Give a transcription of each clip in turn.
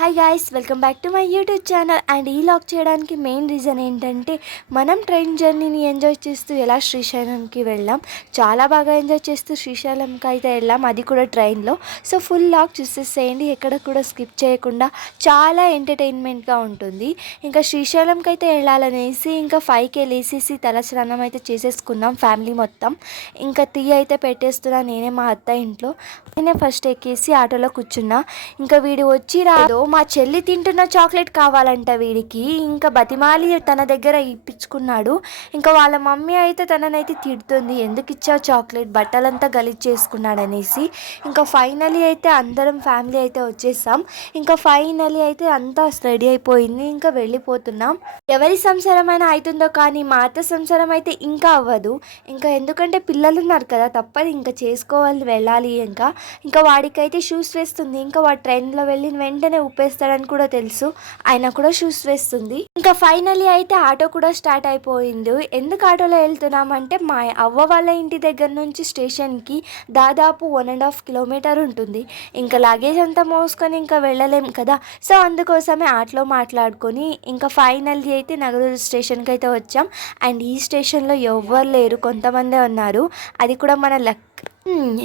Hi guys, welcome back to my YouTube channel. And ఈ log చేయడానికి main reason ఏంటంటే మనం ట్రైన్ జర్నీని ఎంజాయ్ చేస్తూ ఎలా శ్రీశైలంకి వెళ్ళాం. చాలా బాగా ఎంజాయ్ చేస్తూ శ్రీశైలంకి అయితే వెళ్ళాం, అది కూడా ట్రైన్లో. సో ఫుల్ లాగ్ చూసేసేయండి, ఎక్కడ కూడా స్కిప్ చేయకుండా. చాలా ఎంటర్టైన్మెంట్గా ఉంటుంది. ఇంకా శ్రీశైలంకి అయితే వెళ్ళాలనేసి ఇంకా 5కి లేసేసి తలస్నానం అయితే చేసేసుకున్నాం ఫ్యామిలీ మొత్తం. ఇంకా టీ అయితే పెట్టేస్తున్నా నేనే, మా అత్త ఇంట్లో. నేనే ఫస్ట్ ఎక్కేసి ఆటోలో కూర్చున్నా. ఇంకా వీడు వచ్చి రాదో మా చెల్లి తింటున్న చాక్లెట్ కావాలంట వీడికి. ఇంకా బతిమాలి తన దగ్గర ఇప్పించుకున్నాడు. ఇంకా వాళ్ళ మమ్మీ అయితే తననైతే తిడుతుంది, ఎందుకు ఇచ్చావు చాక్లెట్, బట్టలంతా గలీజ్ చేసుకున్నాడు అనేసి. ఇంకా ఫైనలీ అయితే అందరం ఫ్యామిలీ అయితే వచ్చేసాం. ఇంకా ఫైనలీ అయితే అంతా రెడీ అయిపోయింది, ఇంకా వెళ్ళిపోతున్నాం. ఎవరి సంసారమైనా అవుతుందో కానీ మా అత్త సంసారం అయితే ఇంకా అవ్వదు. ఇంకా ఎందుకంటే పిల్లలు ఉన్నారు కదా, తప్పదు, ఇంకా చేసుకోవాలి, వెళ్ళాలి. ఇంకా వాడికైతే షూస్ వేస్తుంది. ఇంకా వాడు ట్రైన్లో వెళ్ళిన వెంటనే ఉప్పేస్తాడని కూడా తెలుసు, ఆయన కూడా షూస్ వేస్తుంది. ఇంకా ఫైనలీ అయితే ఆటో కూడా స్టార్ట్ అయిపోయింది. ఎందుకు ఆటోలో వెళ్తున్నామంటే మా అవ్వ వాళ్ళ ఇంటి దగ్గర నుంచి స్టేషన్కి దాదాపు 1.5 కిలోమీటర్ ఉంటుంది. ఇంకా లగేజ్ అంతా మోసుకొని ఇంకా వెళ్ళలేం కదా, సో అందుకోసమే ఆటోలో మాట్లాడుకొని ఇంకా ఫైనల్లీ అయితే నగరు స్టేషన్కి అయితే వచ్చాం. అండ్ ఈ స్టేషన్లో ఎవ్వరు లేరు, కొంతమందే ఉన్నారు, అది కూడా మన లక్.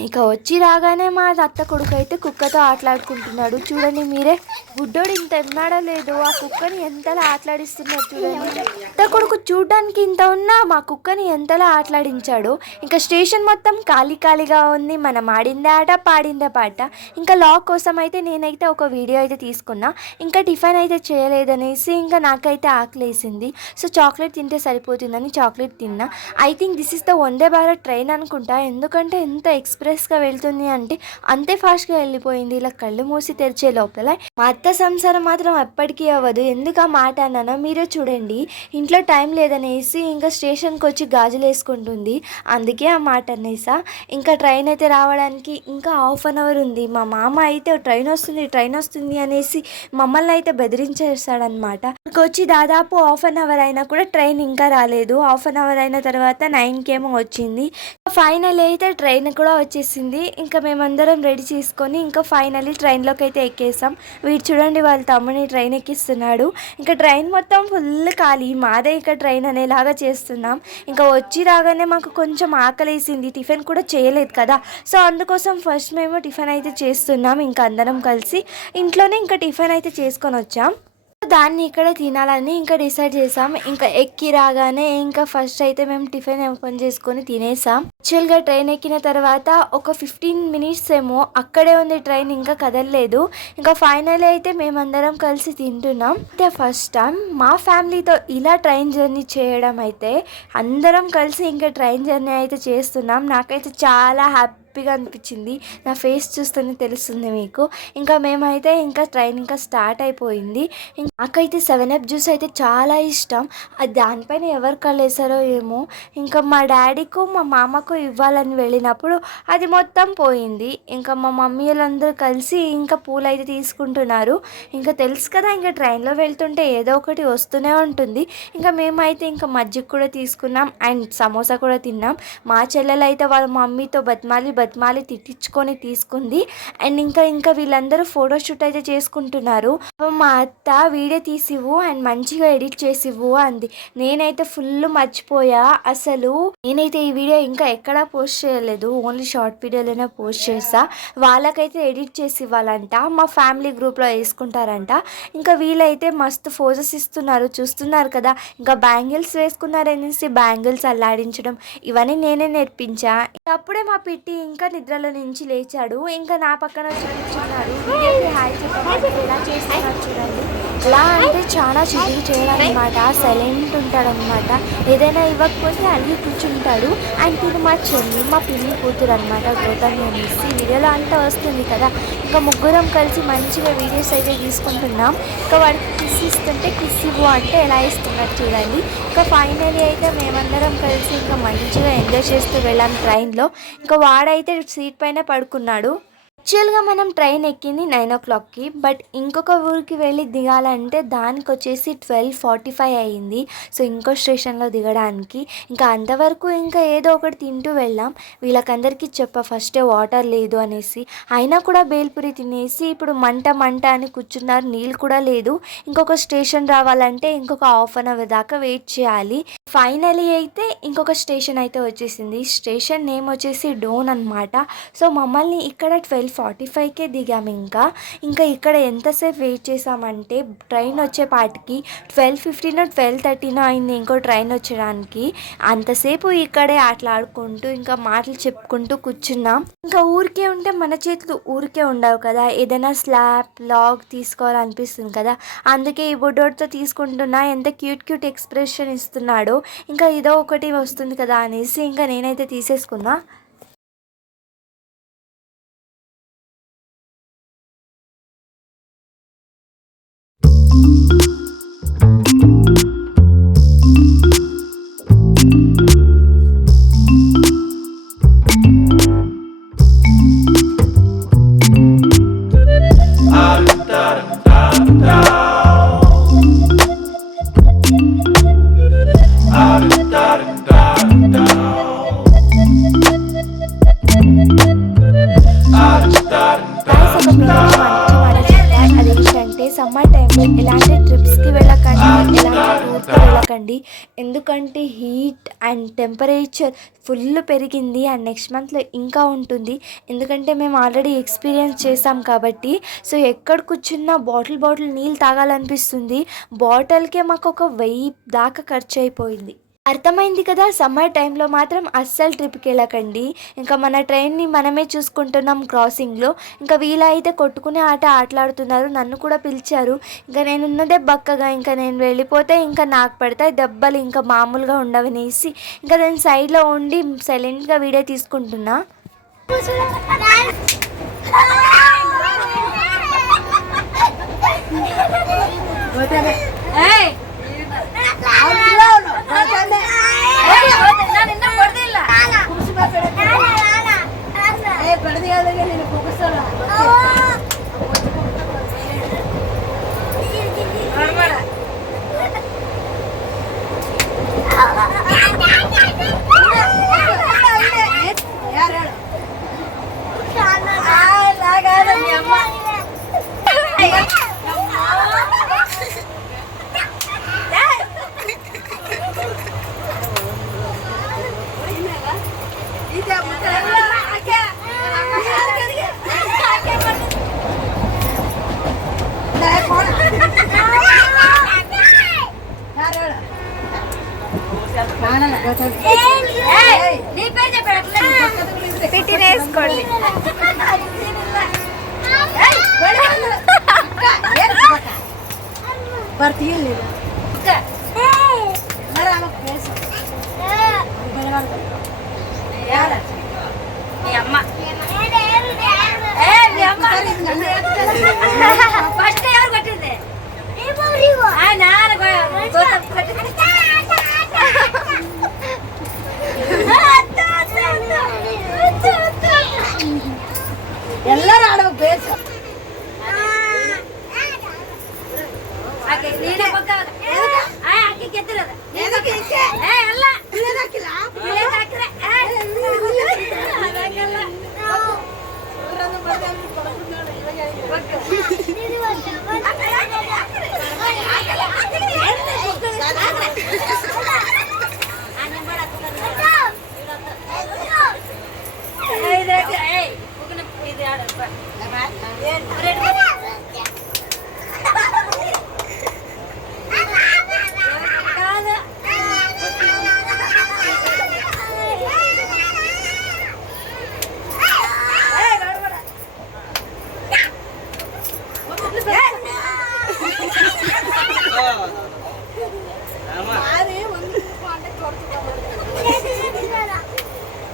ఇక వచ్చి రాగానే మా అత్త కొడుకు అయితే కుక్కతో ఆటలాడుకుంటున్నాడు. చూడండి మీరే, గుడ్డోడు ఇంత ఉన్నాడో లేదో, ఆ కుక్కని ఎంతలా ఆటలాడిస్తున్నాడు చూడండి. అత్త కొడుకు చూడడానికి ఇంత ఉన్నా మా కుక్కని ఎంతలా ఆటలాడించాడు. ఇంకా స్టేషన్ మొత్తం ఖాళీగా ఉంది. మనం ఆడిందే ఆట, పాడిందే పాట. ఇంకా లాగ్ కోసం అయితే నేనైతే ఒక వీడియో అయితే తీసుకున్నా. ఇంకా టిఫిన్ అయితే చేయలేదనేసి ఇంకా నాకైతే ఆకలేసింది. సో చాక్లెట్ తింటే సరిపోతుందని చాక్లెట్ తిన్నా. I think this is the Vande Bharat train అనుకుంటా, ఎందుకంటే ఎంత ఎక్స్ప్రెస్గా వెళ్తుంది అంటే అంతే ఫాస్ట్గా వెళ్ళిపోయింది. ఇలా కళ్ళు మూసి తెరిచే లోపల. మా అత్త సంసారం మాత్రం ఎప్పటికీ అవ్వదు. ఎందుకు ఆ మాట అన్నానో మీరే చూడండి. ఇంట్లో టైం లేదనేసి ఇంకా స్టేషన్కి వచ్చి గాజులు వేసుకుంటుంది, అందుకే ఆ మాట అనేసా. ఇంకా ట్రైన్ అయితే రావడానికి ఇంకా ½ అన్ అవర్ ఉంది. మా మామ అయితే ట్రైన్ వస్తుంది అనేసి మమ్మల్ని అయితే బెదిరించేస్తాడనమాట. వచ్చి దాదాపు ½ అన్ అవర్ అయినా కూడా ట్రైన్ ఇంకా రాలేదు. ½ అన్ అవర్ అయిన తర్వాత 9కి ఏమో వచ్చింది. ఫైనల్ అయితే ట్రైన్ కూడా వచ్చేసింది. ఇంకా మేమందరం రెడీ చేసుకొని ఇంకా ఫైనల్లీ ట్రైన్లోకి అయితే ఎక్కేసాం. వీడు చూడండి వాళ్ళ తమ్ముని ట్రైన్ ఎక్కిస్తున్నాడు. ఇంకా ట్రైన్ మొత్తం ఫుల్ ఖాళీ, మాదే ఇంకా ట్రైన్ అనేలాగా చేస్తున్నాం. ఇంకా వచ్చి రాగానే మాకు కొంచెం ఆకలేసింది, టిఫిన్ కూడా చేయలేదు కదా, సో అందుకోసం ఫస్ట్ మేము టిఫిన్ అయితే చేస్తున్నాం. ఇంకా అందరం కలిసి ఇంట్లోనే ఇంకా టిఫిన్ అయితే చేసుకొని వచ్చాం. దాన్ని ఇక్కడ తినాలని ఇంకా డిసైడ్ చేసాం. ఇంకా ఎక్కి రాగానే ఇంకా ఫస్ట్ అయితే మేము టిఫిన్ ఓపెన్ చేసుకొని తినేసాం. యాక్చువల్గా ట్రైన్ ఎక్కిన తర్వాత ఒక 15 మినిట్స్ ఏమో అక్కడే ఉంది ట్రైన్, ఇంకా కదలలేదు. ఇంకా ఫైనల్ అయితే మేమందరం కలిసి తింటున్నాం. అంటే ఫస్ట్ టైం మా ఫ్యామిలీతో ఇలా ట్రైన్ జర్నీ చేయడం అయితే, అందరం కలిసి ఇంకా ట్రైన్ జర్నీ అయితే చేస్తున్నాం. నాకైతే చాలా హ్యాపీగా అనిపించింది, నా ఫేస్ చూస్తేనే తెలుస్తుంది మీకు. ఇంకా మేమైతే ఇంకా ట్రైన్ ఇంకా స్టార్ట్ అయిపోయింది. నాకైతే 7up జ్యూస్ అయితే చాలా ఇష్టం. అది దానిపైన ఎవరు కలేసారో ఏమో. ఇంకా మా డాడీకు మా మామకు ఇవ్వాలని వెళ్ళినప్పుడు అది మొత్తం పోయింది. ఇంకా మా మమ్మీ వాళ్ళందరూ కలిసి ఇంకా పూలు అయితే తీసుకుంటున్నారు. ఇంకా తెలుసు కదా, ఇంకా ట్రైన్లో వెళ్తుంటే ఏదో ఒకటి వస్తూనే ఉంటుంది. ఇంకా మేమైతే ఇంకా మజ్జిగ కూడా తీసుకున్నాం అండ్ సమోసా కూడా తిన్నాం. మా చెల్లెలు అయితే వాళ్ళ మమ్మీతో బతిమాలి తిట్టించుకొని తీసుకుంది. అండ్ ఇంకా వీళ్ళందరూ ఫోటోషూట్ అయితే చేసుకుంటున్నారు. మా అత్త వీడియో తీసివ్వు అండ్ మంచిగా ఎడిట్ చేసివ్వు అంది. నేనైతే ఫుల్ మర్చిపోయా. అసలు నేనైతే ఈ వీడియో ఇంకా ఎక్కడా పోస్ట్ చేయలేదు, ఓన్లీ షార్ట్ వీడియోలోనే పోస్ట్ చేసా. వాళ్ళకైతే ఎడిట్ చేసి ఇవ్వాలంట, మా ఫ్యామిలీ గ్రూప్లో వేసుకుంటారంట. ఇంకా వీళ్ళైతే మస్తు ఫోజెస్ ఇస్తున్నారు, చూస్తున్నారు కదా. ఇంకా బ్యాంగిల్స్ వేసుకున్నారనేసి బ్యాంగిల్స్ అల్లాడించడం ఇవన్నీ నేనే నేర్పించా. అప్పుడే మా పిట్టి ఇంకా నిద్రలో నుంచి లేచాడు. ఇంకా నా పక్కన కూర్చున్నాడు. వీడియోకి హాయ్ చెప్పమంటే ఎలా చేస్తున్నారు చూడండి. ఎలా అంటే చాలా చిటికి చేయాలన్నమాట, సైలెంట్ ఉంటాడనమాట. ఏదైనా ఇవ్వకపోతే అడిగి కూర్చుంటాడు. అండ్ తిను మా చెల్లి, మా పిల్లి కూతురు అనమాట, గౌతమ్ అనేసి. వీడియోలో అంతా వస్తుంది కదా. ఇంకా ముగ్గురం కలిసి మంచిగా వీడియోస్ అయితే తీసుకుంటున్నాం. ఇంకా వాడికి కిస్ ఇస్తుంటే కిస్ ఇవ్వు అంటే ఎలా ఇస్తున్నారు చూడండి. ఇంకా ఫైనలీ అయితే మేమందరం కలిసి ఇంకా మంచిగా ఎంజాయ్ చేస్తూ వెళ్ళాం ట్రైన్లో. ఇంకా వాడైతే సీట్ పైన పడుకున్నాడు. యాక్చువల్గా మనం ట్రైన్ ఎక్కింది 9 o'clockకి, బట్ ఇంకొక ఊరికి వెళ్ళి దిగాలంటే దానికి వచ్చేసి 12:45 అయ్యింది. సో ఇంకో స్టేషన్లో దిగడానికి ఇంకా అంతవరకు ఇంకా ఏదో ఒకటి తింటూ వెళ్ళాం. వీళ్ళకందరికీ ఫస్టే వాటర్ లేదు అనేసి, అయినా కూడా బేల్పూరి తినేసి ఇప్పుడు మంట మంట అని కూర్చున్నారు. నీళ్ళు కూడా లేదు. ఇంకొక స్టేషన్ రావాలంటే ఇంకొక హాఫ్ అన్ అవర్ దాకా వెయిట్ చేయాలి. ఫైనలీ అయితే ఇంకొక స్టేషన్ అయితే వచ్చేసింది. స్టేషన్ నేమ్ వచ్చేసి డోన్ అనమాట. సో మమ్మల్ని ఇక్కడ 12:45కే దిగాము. ఇంకా ఇక్కడ ఎంతసేపు వెయిట్ చేసామంటే ట్రైన్ వచ్చేపాటికి 12:15 12:30 అయింది ఇంకో ట్రైన్ వచ్చడానికి. అంతసేపు ఇక్కడే ఆటలాడుకుంటూ ఇంకా మాటలు చెప్పుకుంటూ కూర్చున్నాం. ఇంకా ఊరికే ఉంటే మన చేతులు ఊరికే ఉండవు కదా, ఏదైనా స్లాబ్ లాగ్ తీసుకోవాలనిపిస్తుంది కదా. అందుకే ఈ బుడ్డోడితో తీసుకుంటున్నా, ఎంత క్యూట్ క్యూట్ ఎక్స్ప్రెషన్ ఇస్తున్నాడు. ఇంకా ఇదో ఒకటి వస్తుంది కదా అనేసి ఇంకా నేనైతే తీసేసుకున్నా. అదేంటంటే సమ్మర్ టైంలో ఎలాంటి ట్రిప్స్కి వెళ్ళకండి, ఎలాంటి టూర్కి వెళ్ళకండి. ఎందుకంటే హీట్ అండ్ టెంపరేచర్ ఫుల్ పెరిగింది అండ్ నెక్స్ట్ మంత్లో ఇంకా ఉంటుంది. ఎందుకంటే మేము ఆల్రెడీ ఎక్స్పీరియన్స్ చేసాం కాబట్టి. సో ఎక్కడ కూర్చున్నా బాటిల్ నీళ్ళు తాగాలనిపిస్తుంది. బాటిల్కే మాకు ఒక 1000 దాకా ఖర్చు అయిపోయింది. అర్థమైంది కదా. సమ్మర్ టైంలో మాత్రం అస్సలు ట్రిప్కి వెళ్ళకండి. ఇంకా మన ట్రైన్ని మనమే చూసుకుంటున్నాం క్రాసింగ్లో. ఇంకా వీలైతే కొట్టుకునే ఆటలాడుతున్నారు. నన్ను కూడా పిలిచారు. ఇంకా నేనున్నదే బక్కగా, ఇంకా నేను వెళ్ళిపోతే ఇంకా నాకు పడతాయి దెబ్బలు, ఇంకా మామూలుగా ఉండవనేసి ఇంకా నేను సైడ్లో ఉండి సైలెంట్గా వీడియో తీసుకుంటున్నా. వేసుకోండి. ఫస్ట్ ఎవరు కొట్టింది? ಎಲ್ಲರೂ ಆಡೋ ಬೇಸ್ ನೀನೇ ಆಕೆ ಗೆದ್ದಿರೋದ ಎಲ್ಲ ಹಾಕಿದ್ರೆ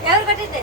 ఎవరు కట్టింది?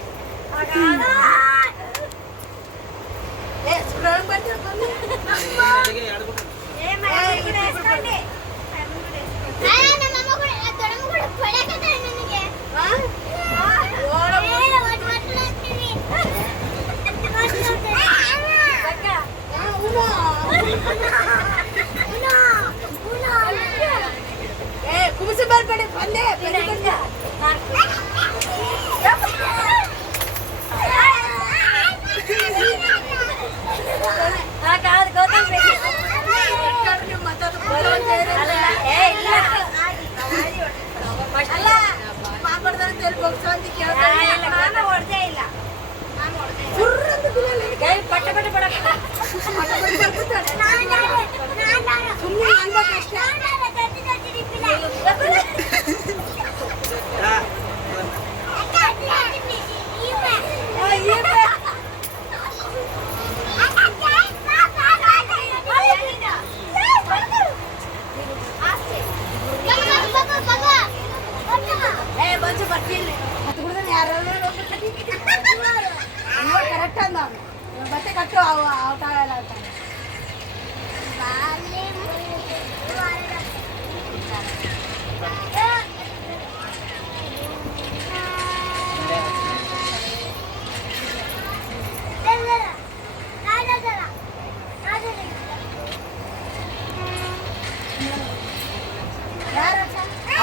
ಕರೆಕ್ಟ್ ಅಂದ ಬಟ್ಟೆ ಕಟ್ಟು ಔಟ ಎಲ್ಲ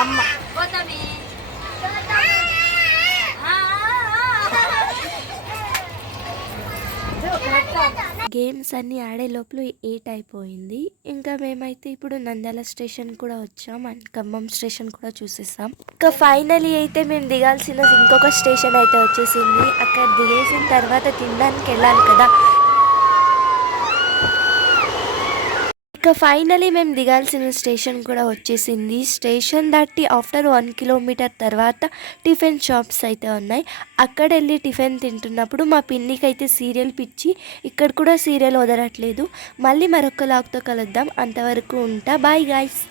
అమ్మ గేమ్స్ అన్నీ ఆడే లోపల 8 అయిపోయింది. ఇంకా మేమైతే ఇప్పుడు నంద్యాల స్టేషన్ కూడా వచ్చాం అండ్ ఖమ్మం స్టేషన్ కూడా చూసేసాం. ఇంకా ఫైనలీ అయితే మేము దిగాల్సిన ఇంకొక స్టేషన్ అయితే వచ్చేసింది. అక్కడ దిగేసిన తర్వాత తినడానికి వెళ్ళాలి కదా. ఇక ఫైనలీ మేము దిగాల్సిన స్టేషన్ కూడా వచ్చేసింది. స్టేషన్ దాటి ఆఫ్టర్ 1 కిలోమీటర్ తర్వాత టిఫిన్ షాప్స్ అయితే ఉన్నాయి. అక్కడ వెళ్ళి టిఫిన్ తింటున్నప్పుడు మా పిన్నికి అయితే సీరియల్ పిచ్చి. ఇక్కడ కూడా సీరియల్ వదలట్లేదు. మళ్ళీ మరొక లాగ్తో కలుద్దాం. అంతవరకు ఉంటా. Bye guys.